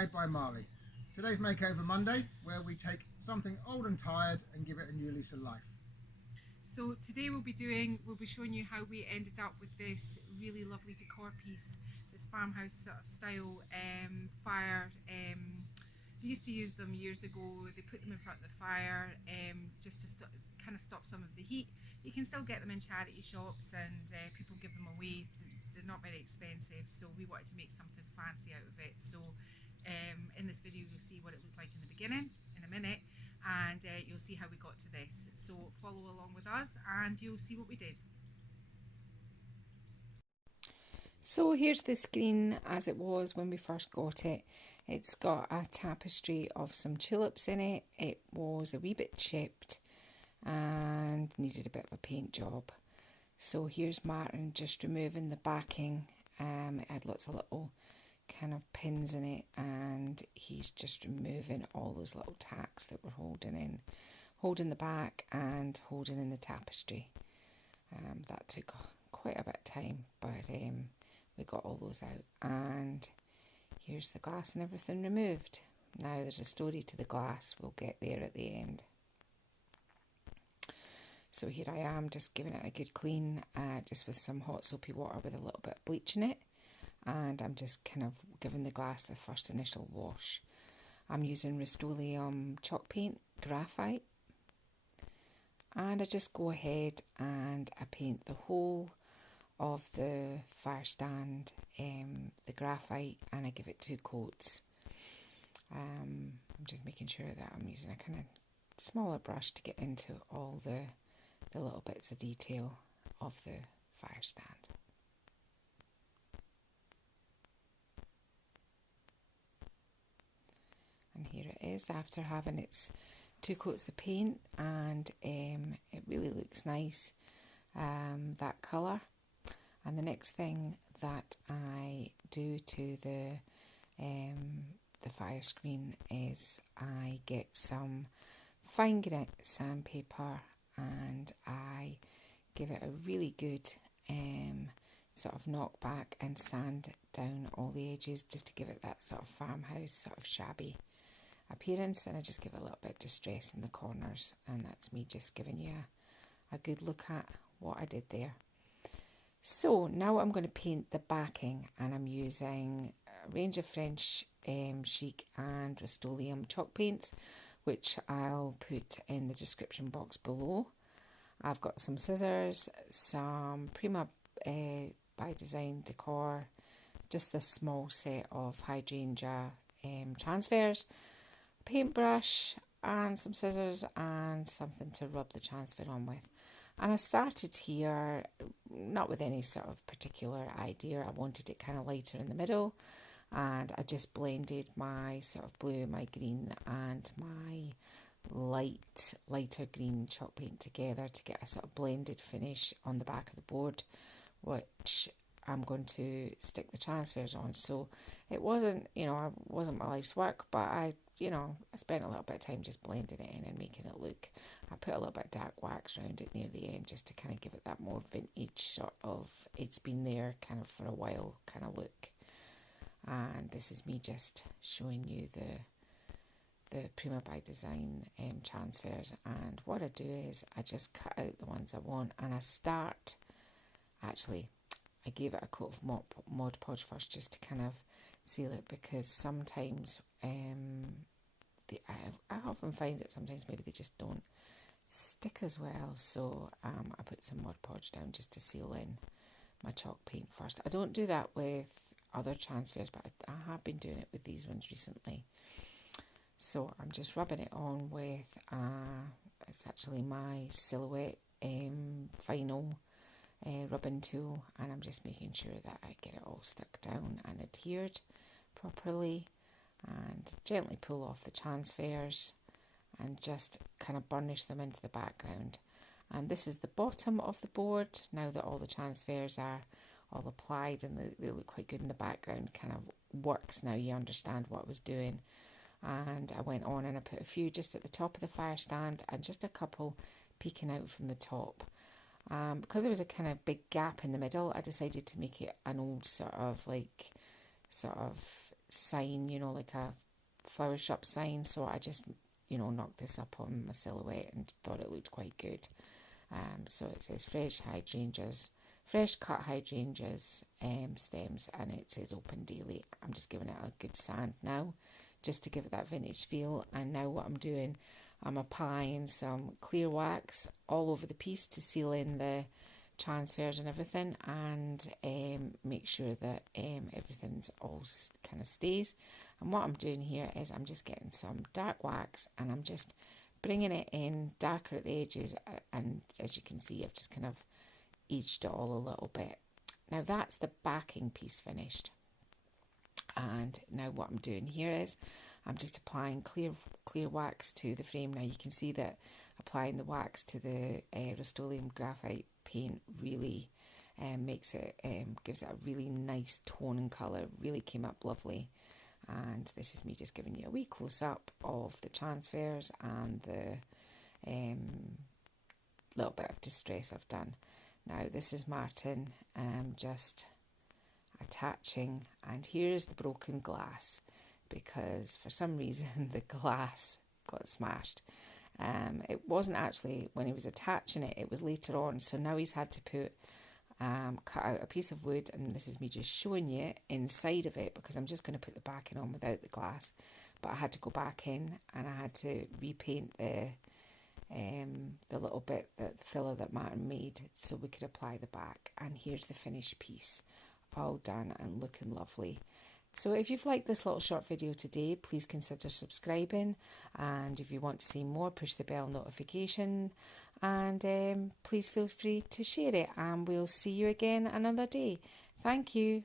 handmade by Marty. Today's Makeover Monday, where we take something old and tired and give it a new lease of life. So today we'll be showing you how we ended up with this really lovely decor piece, this farmhouse sort of style fire. They used to use them years ago. They put them in front of the fire just to kind of stop some of the heat. You can still get them in charity shops and people give them away. They're not very expensive, so we wanted to make something fancy out of it. So in this video you'll see what it looked like in the beginning in a minute, and you'll see how we got to this. So follow along with us and you'll see what we did. So here's the screen as it was when we first got it. It's got a tapestry of some tulips in it. It was a wee bit chipped and needed a bit of a paint job. So here's Martin just removing the backing. It had lots of little kind of pins in it, and he's just removing all those little tacks that were holding the back and holding in the tapestry. That took quite a bit of time, but we got all those out, and here's the glass and everything removed. Now there's a story to the glass, we'll get there at the end. So here I am just giving it a good clean, just with some hot soapy water with a little bit of bleach in it, and I'm just kind of giving the glass the first initial wash. I'm using Rust-Oleum chalk paint, graphite, and I just go ahead and I paint the whole of the fire stand, the graphite, and I give it 2 coats. I'm just making sure that I'm using a kind of smaller brush to get into all the little bits of detail of the fire stand. And here it is after having its 2 coats of paint, and it really looks nice, that colour. And the next thing that I do to the fire screen is I get some fine grit sandpaper and I give it a really good sort of knock back and sand down all the edges, just to give it that sort of farmhouse, sort of shabby appearance, and I just give it a little bit of distress in the corners, and that's me just giving you a good look at what I did there. So now I'm going to paint the backing, and I'm using a range of French Chic and Rust-Oleum chalk paints, which I'll put in the description box below. I've got some scissors, some Prima by Design decor, just this small set of hydrangea transfers, paintbrush and some scissors and something to rub the transfer on with. And I started here not with any sort of particular idea. I wanted it kind of lighter in the middle, and I just blended my sort of blue, my green and my lighter green chalk paint together to get a sort of blended finish on the back of the board, which I'm going to stick the transfers on. So it wasn't, it wasn't my life's work, but I spent a little bit of time just blending it in and making it look. I put a little bit of dark wax around it near the end just to kind of give it that more vintage sort of, it's been there kind of for a while kind of look. And this is me just showing you the Prima by Design transfers, and what I do is I just cut out the ones I want, and I gave it a coat of Mod Podge first just to kind of seal it, because sometimes I often find that sometimes maybe they just don't stick as well, so I put some Mod Podge down just to seal in my chalk paint first. I don't do that with other transfers, but I have been doing it with these ones recently. So I'm just rubbing it on with, it's actually my Silhouette final rubbing tool, and I'm just making sure that I get it all stuck down and adhered properly, and gently pull off the transfers and just kind of burnish them into the background. And this is the bottom of the board now that all the transfers are all applied and they look quite good in the background. Kind of works now, you understand what I was doing. And I went on and I put a few just at the top of the fire stand and just a couple peeking out from the top. Because there was a kind of big gap in the middle, I decided to make it an old sort of sign, you know, like a flower shop sign. So I just, you know, knocked this up on my silhouette and thought it looked quite good. So it says fresh cut hydrangeas stems, and it says open daily. I'm just giving it a good sand now, just to give it that vintage feel. And now what I'm doing, I'm applying some clear wax all over the piece to seal in the transfers and everything, and make sure that everything's all kind of stays. And what I'm doing here is I'm just getting some dark wax and I'm just bringing it in darker at the edges, and as you can see, I've just kind of aged it all a little bit. Now that's the backing piece finished, and now what I'm doing here is I'm just applying clear wax to the frame. Now you can see that applying the wax to the Rust-Oleum graphite paint really makes it, gives it a really nice tone and colour. Really came up lovely. And this is me just giving you a wee close-up of the transfers and the little bit of distress I've done. Now this is Martin just attaching, and here's the broken glass, because for some reason the glass got smashed. It wasn't actually when he was attaching it, it was later on. So now he's had to put cut out a piece of wood, and this is me just showing you inside of it, because I'm just going to put the backing on without the glass. But I had to go back in and I had to repaint the little bit, the filler that Martin made, so we could apply the back. And here's the finished piece, all done and looking lovely. So if you've liked this little short video today, please consider subscribing, and if you want to see more, push the bell notification, and please feel free to share it, and we'll see you again another day. Thank you.